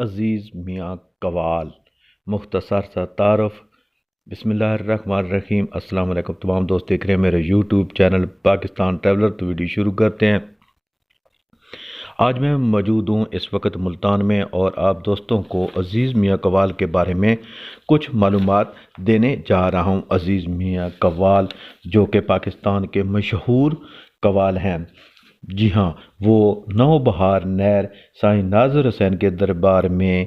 عزیز میاں قوال مختصر سا تعارف۔ بسم اللہ الرحمن الرحیم۔ السلام علیکم تمام دوست دیکھ رہے ہیں میرے یوٹیوب چینل پاکستان ٹریولر۔ تو ویڈیو شروع کرتے ہیں۔ آج میں موجود ہوں اس وقت ملتان میں اور آپ دوستوں کو عزیز میاں قوال کے بارے میں کچھ معلومات دینے جا رہا ہوں۔ عزیز میاں قوال جو کہ پاکستان کے مشہور قوال ہیں، جی ہاں، وہ نوبہار نہر سائیں ناظر حسین کے دربار میں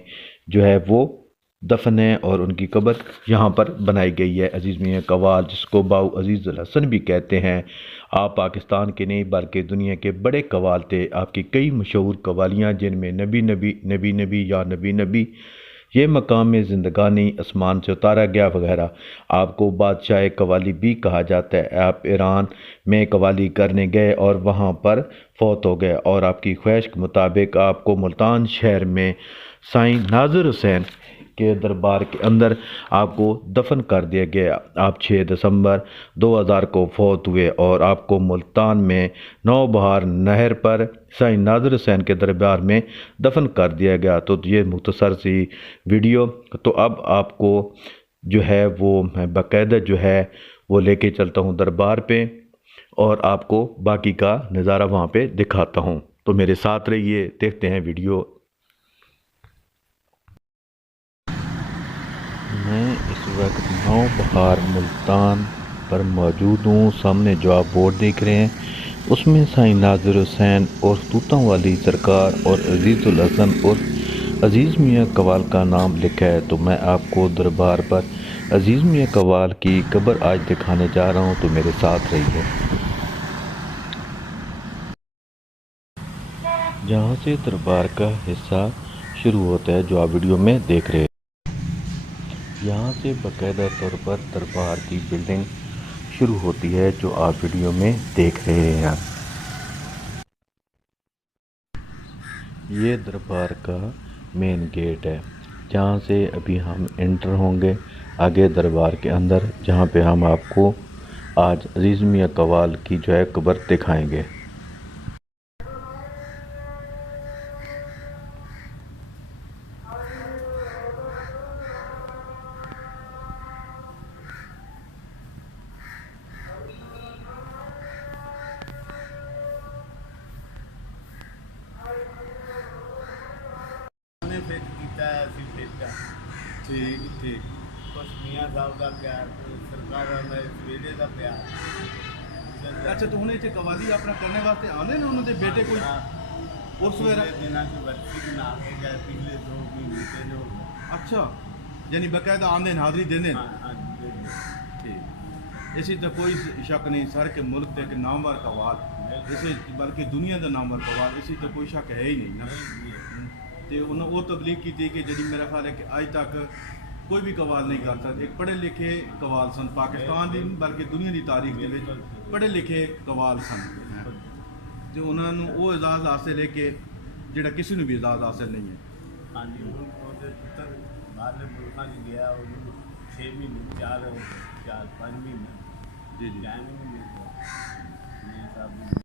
جو ہے وہ دفن ہے اور ان کی قبر یہاں پر بنائی گئی ہے۔ عزیز میاں قوال جس کو باؤ عزیز الحسن بھی کہتے ہیں، آپ پاکستان کے نہیں بلکہ دنیا کے بڑے قوال تھے۔ آپ کی کئی مشہور قوالیاں جن میں نبی نبی نبی نبی یا نبی نبی، یہ مقام میں زندگانی آسمان سے اتارا گیا وغیرہ۔ آپ کو بادشاہ قوالی بھی کہا جاتا ہے۔ آپ ایران میں قوالی کرنے گئے اور وہاں پر فوت ہو گئے اور آپ کی خواہش کے مطابق آپ کو ملتان شہر میں سائیں ناظر حسین کے دربار کے اندر آپ کو دفن کر دیا گیا۔ آپ 6 دسمبر 2000 کو فوت ہوئے اور آپ کو ملتان میں نوبہار نہر پر سائیں ناظر حسین کے دربار میں دفن کر دیا گیا۔ تو یہ مختصر سی ویڈیو۔ تو اب آپ کو جو ہے وہ میں باقاعدہ جو ہے وہ لے کے چلتا ہوں دربار پہ اور آپ کو باقی کا نظارہ وہاں پہ دکھاتا ہوں۔ تو میرے ساتھ رہیے، دیکھتے ہیں ویڈیو۔ میں اس وقت نوبہار ملتان پر موجود ہوں۔ سامنے جو آپ بورڈ دیکھ رہے ہیں اس میں سائیں ناظر حسین اور توتاں والی سرکار اور عزیز الحسن اور عزیز میاں قوال کا نام لکھا ہے۔ تو میں آپ کو دربار پر عزیز میاں قوال کی قبر آج دکھانے جا رہا ہوں، تو میرے ساتھ رہیے۔ جہاں سے دربار کا حصہ شروع ہوتا ہے جو آپ ویڈیو میں دیکھ رہے ہیں، یہاں سے باقاعدہ طور پر دربار کی بلڈنگ شروع ہوتی ہے جو آپ ویڈیو میں دیکھ رہے ہیں۔ یہ دربار کا مین گیٹ ہے جہاں سے ابھی ہم انٹر ہوں گے آگے دربار کے اندر، جہاں پہ ہم آپ کو آج عزیز میاں قوال کی جو ہے قبر دکھائیں گے۔ ٹھیک ٹھیک، بس میاں صاحب کا پیار، سرکار نے سویرے کا پیار۔ اچھا تو انہیں قوالی اپنا کرنے واسطے آنے نا انہوں نے بیٹے کوئی اس ویرا دنوں کی برسی بنا کے گئے پچھلے 2 مہینے سے جو۔ اچھا یعنی باقاعدہ آندے حاضری دے دیں۔ ہاں ٹھیک، اسی تو کوئی شک نہیں سر کے ملک تے کہ نامور قوال، اسی بلکہ دنیا دا نامور قوال، اسی تو کوئی شک ہے ہی نہیں نا۔ تے انہوں وہ تبلیغ کی تھی کہ جڑی میرا خیال ہے کہ آج تک کوئی بھی قوال نہیں کرتا۔ ایک پڑھے لکھے قوال سن، پاکستان دی بلکہ دنیا دی تاریخ دے وچ پڑھے لکھے قوال سن، تے انہوں نے وہ اعزاز حاصل ہے کہ جڑا کسی نے بھی اعزاز حاصل نہیں ہے۔ ہاں جی، پتر باہر ملکوں کی گیا 6 مہینے 4-5 مہینے جی جی ٹائم ہی نہیں ملتا۔